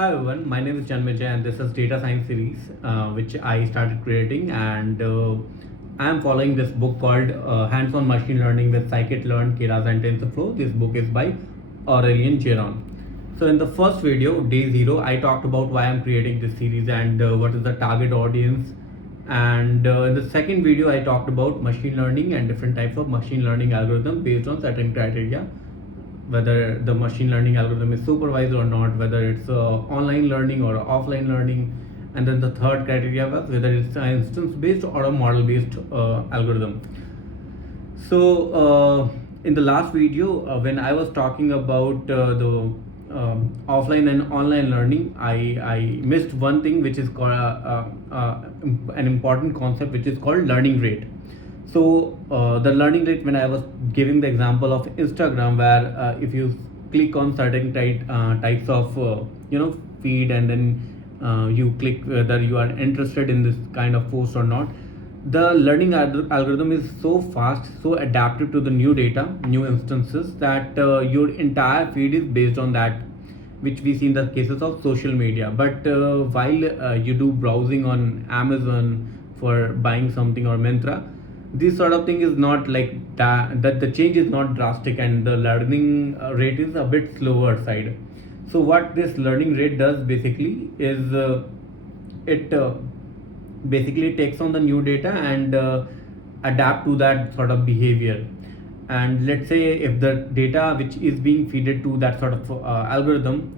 Hi everyone, my name is Janmijay and this is Data Science series which I started creating, and I am following this book called Hands-on Machine Learning with Scikit-learn, Keras and TensorFlow. This book is by Aurélien Geron. So in the first video, day 0, I talked about why I'm creating this series and what is the target audience, and in the second video I talked about machine learning and different types of machine learning algorithm based on certain criteria, whether the machine learning algorithm is supervised or not, whether it's online learning or offline learning, and then the third criteria was whether it's an instance based or a model based algorithm. So in the last video, when I was talking about the offline and online learning, I missed one thing, which is called an important concept, which is called learning rate. So the learning rate, when I was giving the example of Instagram, where if you click on certain types of feed, and then you click whether you are interested in this kind of post or not, the learning algorithm is so fast, so adaptive to the new data, new instances, that your entire feed is based on that, which we see in the cases of social media. But while you do browsing on Amazon for buying something, or Myntra, this sort of thing is not like that the change is not drastic, and the learning rate is a bit slower side. So what this learning rate does basically is it basically takes on the new data and adapt to that sort of behavior. And let's say if the data which is being fed to that sort of algorithm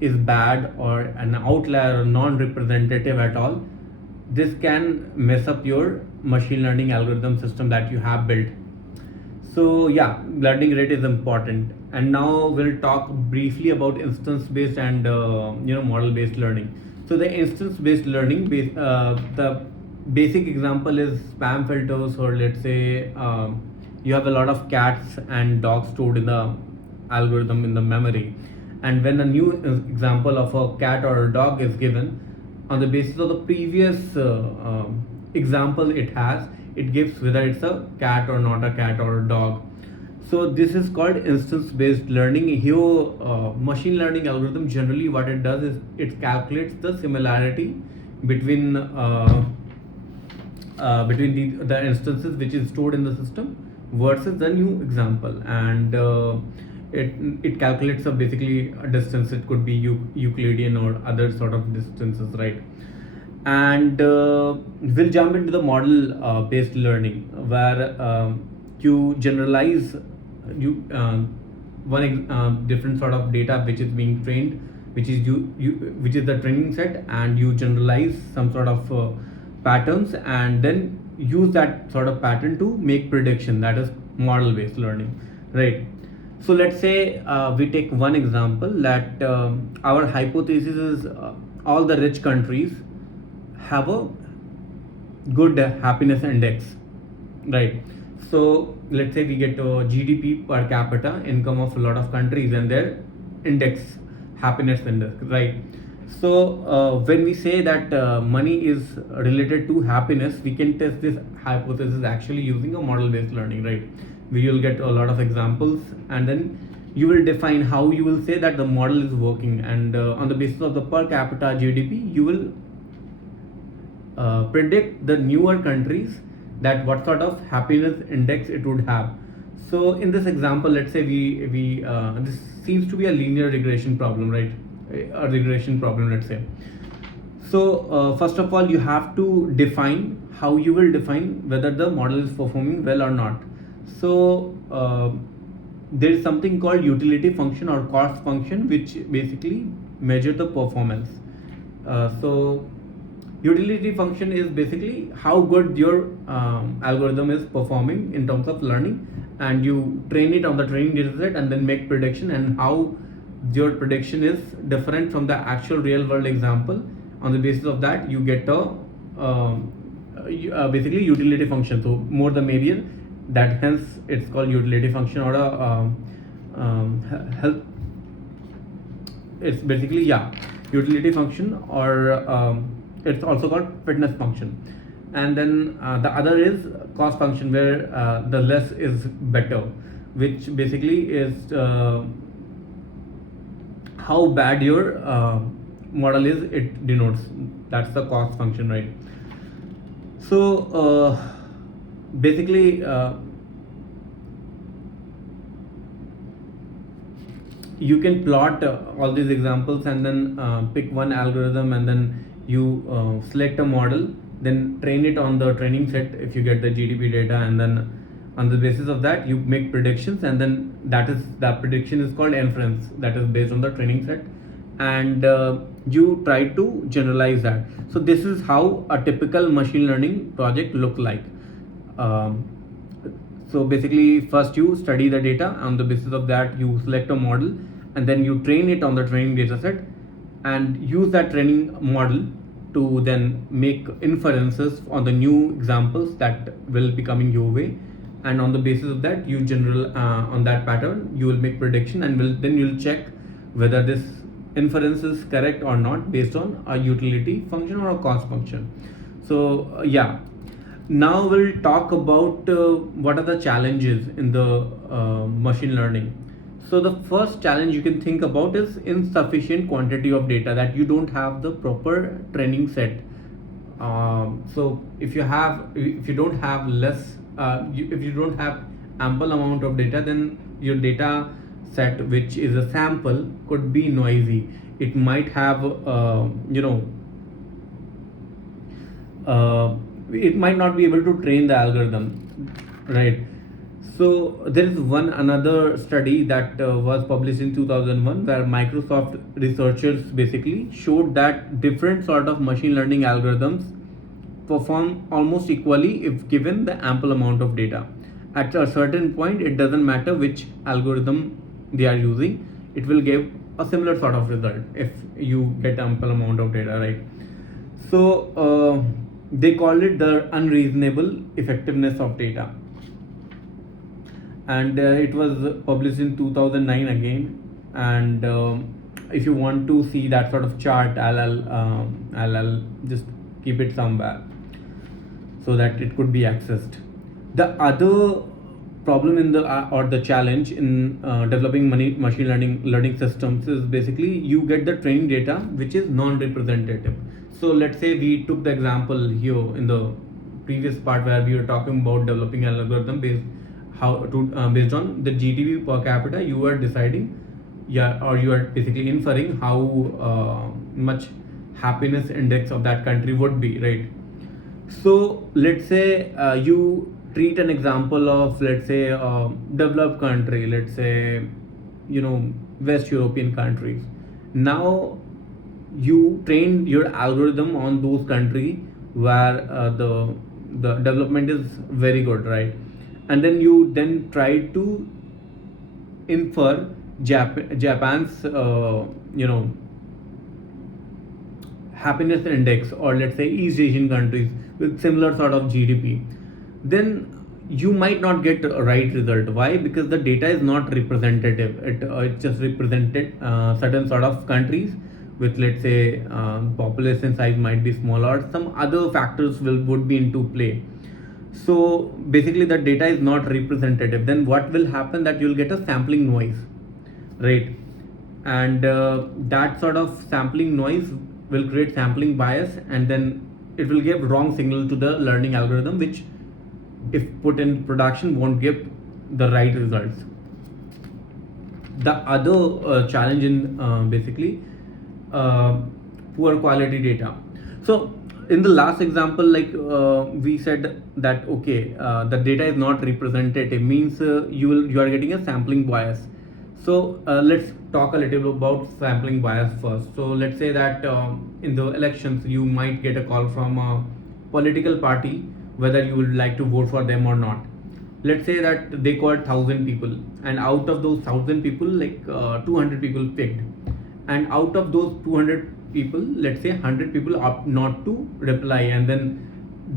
is bad, or an outlier, or non-representative at all, this can mess up your machine learning algorithm system that you have built. So yeah, learning rate is important. And now we'll talk briefly about instance based and model based learning. So the instance based learning, the basic example is spam filters, or let's say you have a lot of cats and dogs stored in the algorithm in the memory, and when a new example of a cat or a dog is given, on the basis of the previous example it gives whether it's a cat or not a cat or a dog. So this is called instance based learning. Here machine learning algorithm, generally what it does is it calculates the similarity between the instances which is stored in the system versus the new example, and it calculates basically a distance. It could be Euclidean or other sort of distances, right? And we'll jump into the model based learning, where you generalize different sort of data which is being trained, which is which is the training set, and you generalize some sort of patterns, and then use that sort of pattern to make prediction. That is model based learning, right? So let's say we take one example, that our hypothesis is all the rich countries have a good happiness index, right? So let's say we get a GDP per capita income of a lot of countries and their index, happiness index, right? So when we say that money is related to happiness, we can test this hypothesis actually using a model based learning, right? We will get a lot of examples, and then you will define how you will say that the model is working, and on the basis of the per capita GDP, you will predict the newer countries, that what sort of happiness index it would have. So in this example, let's say we this seems to be a linear regression problem, right? A regression problem, let's say. So first of all, you have to define how you will define whether the model is performing well or not. So there is something called utility function or cost function, which basically measure the performance. So utility function is basically how good your algorithm is performing in terms of learning, and you train it on the training data set and then make prediction, and how your prediction is different from the actual real world example. On the basis of that, you get a basically utility function. So more the merrier, that hence it's called utility function, or a help. It's basically, yeah, utility function, or it's also called fitness function. And then the other is cost function, where the less is better, which basically is how bad your model is, it denotes. That's the cost function, right? So basically you can plot all these examples and then pick one algorithm, and then you select a model, then train it on the training set if you get the GDP data, and then on the basis of that you make predictions, and then that prediction is called inference, that is based on the training set, and you try to generalize that. So this is how a typical machine learning project look like. um, so basically first you study the data, on the basis of that you select a model, and then you train it on the training data set and use that training model to then make inferences on the new examples that will be coming your way, and on the basis of that you general on that pattern you will make prediction, and then you'll check whether this inference is correct or not based on a utility function or a cost function. So yeah, now we'll talk about what are the challenges in the machine learning. So the first challenge you can think about is insufficient quantity of data, that you don't have the proper training set. So if you don't have if you don't have ample amount of data, then your data set, which is a sample, could be noisy. It might have it might not be able to train the algorithm, right? So there is one another study that was published in 2001, where Microsoft researchers basically showed that different sort of machine learning algorithms perform almost equally if given the ample amount of data. At a certain point, it doesn't matter which algorithm they are using, it will give a similar sort of result if you get ample amount of data, right? So they called it the unreasonable effectiveness of data, and it was published in 2009 again. And if you want to see that sort of chart, I'll just keep it somewhere so that it could be accessed. The other problem in the or the challenge in developing machine learning systems is basically you get the training data which is non-representative. So let's say we took the example here in the previous part where we were talking about developing an algorithm based on the GDP per capita. You are deciding, yeah, or you are basically inferring how much happiness index of that country would be, right? So let's say you treat an example of, let's say, a developed country, let's say, West European countries. Now you train your algorithm on those countries where the development is very good, right? And then you then try to infer Japan's happiness index, or let's say East Asian countries with similar sort of GDP, then you might not get a right result. Why? Because the data is not representative. It just represented certain sort of countries with, let's say, population size might be smaller, some other factors would be into play. So basically the data is not representative. Then what will happen, that you'll get a sampling noise, right? And that sort of sampling noise will create sampling bias, and then it will give wrong signal to the learning algorithm, which if put in production won't give the right results. The other challenge in basically poor quality data. So in the last example, like we said that okay, the data is not representative, means you are getting a sampling bias. So let's talk a little bit about sampling bias first. So let's say that in the elections you might get a call from a political party whether you would like to vote for them or not. Let's say that they called 1,000 people, and out of those 1,000 people, like 200 people picked, and out of those 200 people, let's say 100 people opt not to reply, and then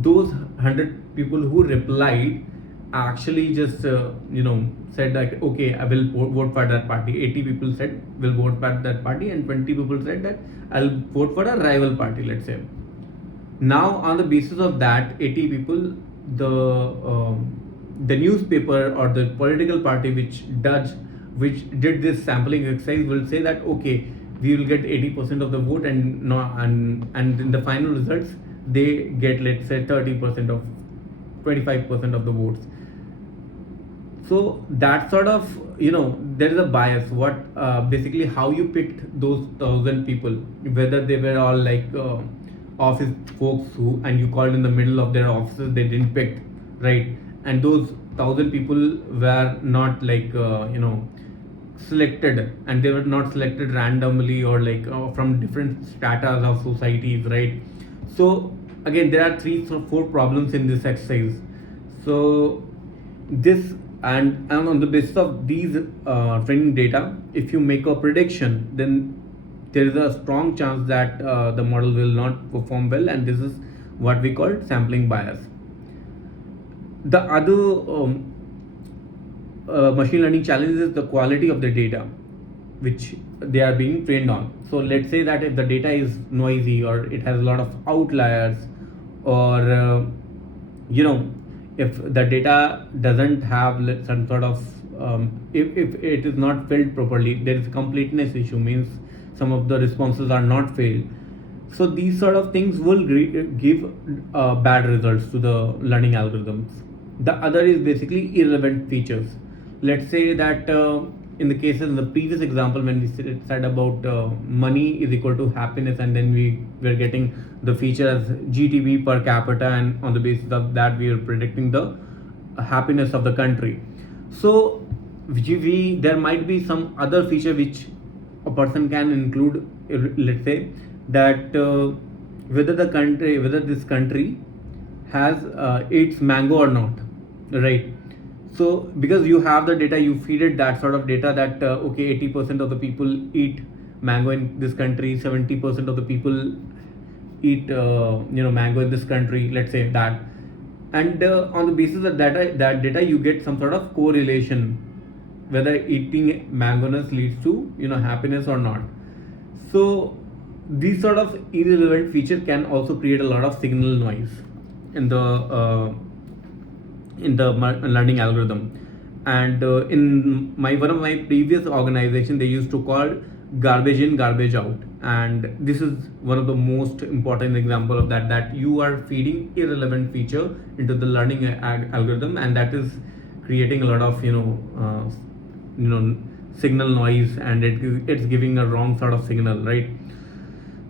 those 100 people who replied actually just said that okay, I will vote for that party. 80 people said will vote for that party, and 20 people said that I'll vote for a rival party, let's say. Now on the basis of that 80 people, the newspaper or the political party which did this sampling exercise will say that okay, we will get 80% of the vote, and no, and in the final results they get, let's say, 30% of 25% of the votes. So that sort of, there is a bias. What basically how you picked those 1,000 people, whether they were all like office folks who, and you called in the middle of their offices, they didn't pick, right? And those 1,000 people were not like selected, and they were not selected randomly or like from different stratas of societies, right? So again, there are 3 or 4 problems in this exercise. So this, and on the basis of these training data, if you make a prediction, then there is a strong chance that the model will not perform well, and this is what we call sampling bias. The other machine learning challenge is the quality of the data which they are being trained on. So let's say that if the data is noisy, or it has a lot of outliers, or if the data doesn't have some sort of if it is not filled properly, there is a completeness issue, means some of the responses are not filled. So these sort of things will give bad results to the learning algorithms. The other is basically irrelevant features. Let's say that in the cases in the previous example, when we said about money is equal to happiness, and then we were getting the feature as GDP per capita, and on the basis of that we are predicting the happiness of the country. So there might be some other feature which a person can include. Let's say that whether this country has eats mango or not, right? So because you have the data, you feed it that sort of data that okay, 80% of the people eat mango in this country, 70% of the people eat mango in this country, let's say that. And on the basis of that data, you get some sort of correlation whether eating mangoes leads to happiness or not. So these sort of irrelevant feature can also create a lot of signal noise in the learning algorithm. And in one of my previous organization, they used to call garbage in, garbage out, and this is one of the most important example of that you are feeding irrelevant feature into the learning algorithm, and that is creating a lot of signal noise, and it's giving a wrong sort of signal, right?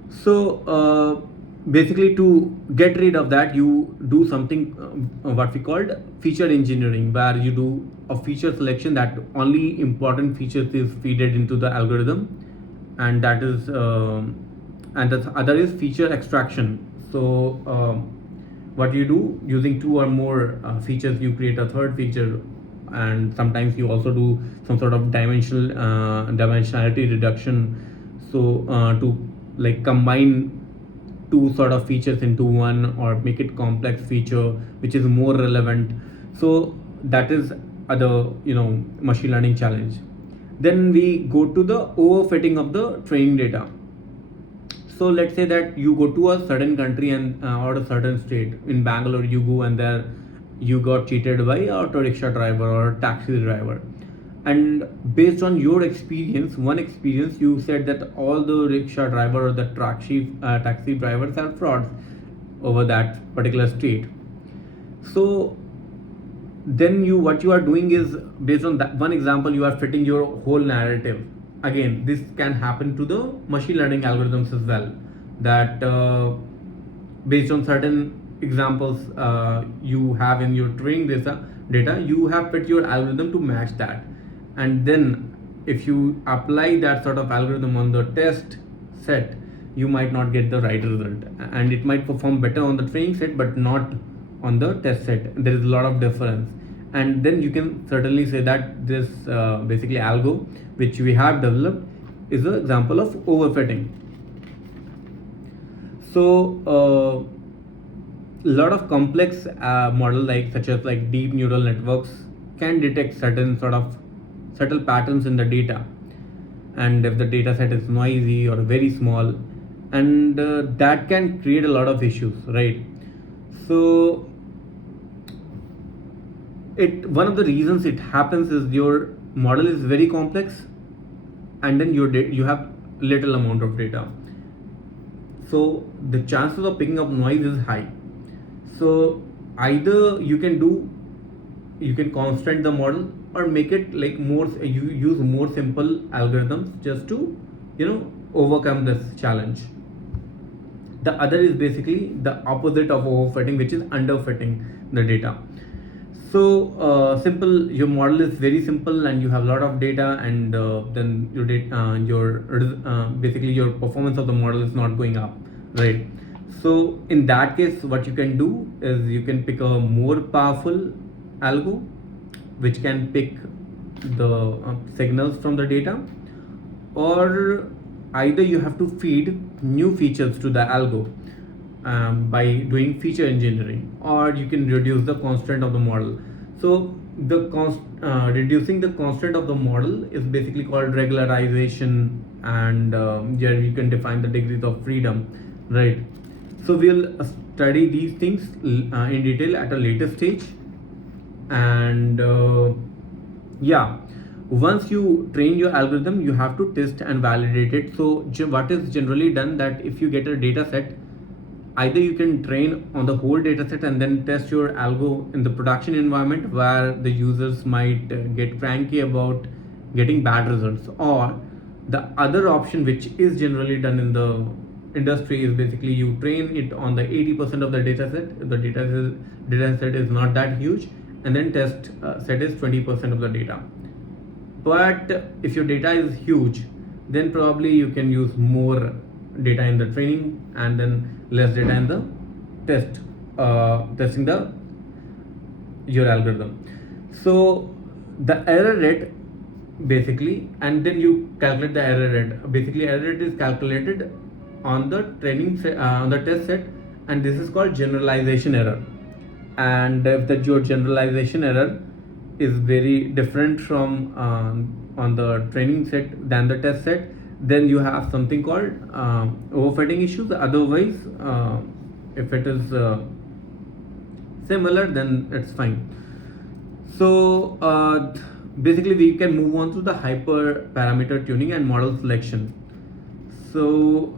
So basically, to get rid of that, you do something what we called feature engineering, where you do a feature selection that only important features is fed into the algorithm, and that is and the other is feature extraction. So what you do, using 2 or more features, you create a third feature, and sometimes you also do some sort of dimensionality reduction, so to like combine 2 sort of features into one, or make it complex feature which is more relevant. So that is other machine learning challenge. Then we go to the overfitting of the training data. So let's say that you go to a certain country and or a certain state. In Bangalore you go, and there you got cheated by a auto rickshaw driver or taxi driver, and based on your experience, you said that all the rickshaw driver or the taxi drivers are frauds over that particular state. So then what you are doing is, based on that one example, you are fitting your whole narrative. Again, this can happen to the machine learning algorithms as well, that based on certain examples you have in your training data, you have fit your algorithm to match that, and then if you apply that sort of algorithm on the test set, you might not get the right result, and it might perform better on the training set but not on the test set. There is a lot of difference, and then you can certainly say that this basically algo which we have developed is an example of overfitting. So a lot of complex model such as like deep neural networks can detect certain sort of subtle patterns in the data, and if the data set is noisy or very small, and that can create a lot of issues, right? So one of the reasons it happens is your model is very complex, and then you have little amount of data. So the chances of picking up noise is high. So either you can constrain the model, or make it like more, you use more simple algorithms just to overcome this challenge. The other is basically the opposite of overfitting, which is underfitting the data. So simple, your model is very simple and you have a lot of data, and then basically your performance of the model is not going up, right? So in that case, what you can do is you can pick a more powerful algo which can pick the signals from the data, or either you have to feed new features to the algo by doing feature engineering, or you can reduce the constraint of the model. So reducing the constraint of the model is basically called regularization, and here you can define the degrees of freedom, right? So we'll study these things in detail at a later stage. And yeah, once you train your algorithm, you have to test and validate it. So what is generally done, that if you get a data set, either you can train on the whole data set and then test your algo in the production environment, where the users might get cranky about getting bad results, or the other option, which is generally done in the industry, is basically you train it on the 80% of the data set. If the data set is not that huge, and then test set is 20% of the data. But if your data is huge, then probably you can use more data in the training and then less data in the testing your algorithm. So the error rate basically, and then you calculate the error rate. Basically, error rate is calculated on the on the test set, and this is called generalization error. And if your generalization error is very different from on the training set than the test set, then you have something called overfitting issues. Otherwise, if it is similar, then it's fine. So basically we can move on to the hyper parameter tuning and model selection. So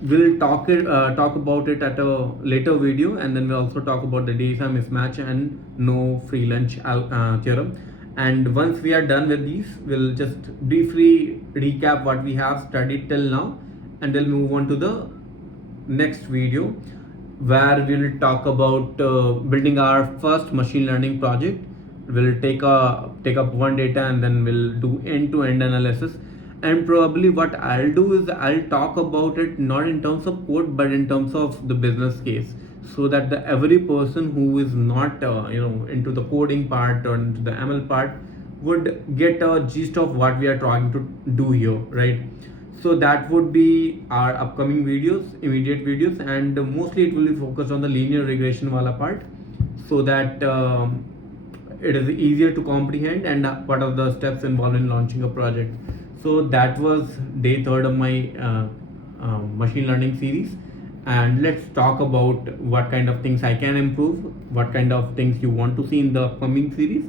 we'll talk about it at a later video, and then we'll also talk about the data mismatch and no free lunch theorem. And once we are done with these, we'll just briefly recap what we have studied till now, and then move on to the next video, where we'll talk about building our first machine learning project. We'll take up one data, and then we'll do end-to-end analysis. And probably what I'll do is I'll talk about it not in terms of code, but in terms of the business case, so that every person who is not into the coding part or into the ML part would get a gist of what we are trying to do here, right? So that would be our upcoming videos, immediate videos, and mostly it will be focused on the linear regression wala part, so that it is easier to comprehend, and what are the steps involved in launching a project. So that was day 3 of my machine learning series, and let's talk about what kind of things I can improve, what kind of things you want to see in the upcoming series.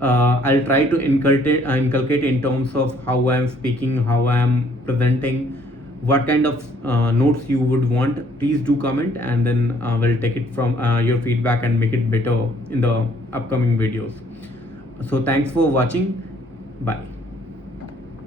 I'll try to inculcate in terms of how I'm speaking, how I'm presenting, what kind of notes you would want. Please do comment, and then we'll take it from your feedback and make it better in the upcoming videos. So thanks for watching. Bye.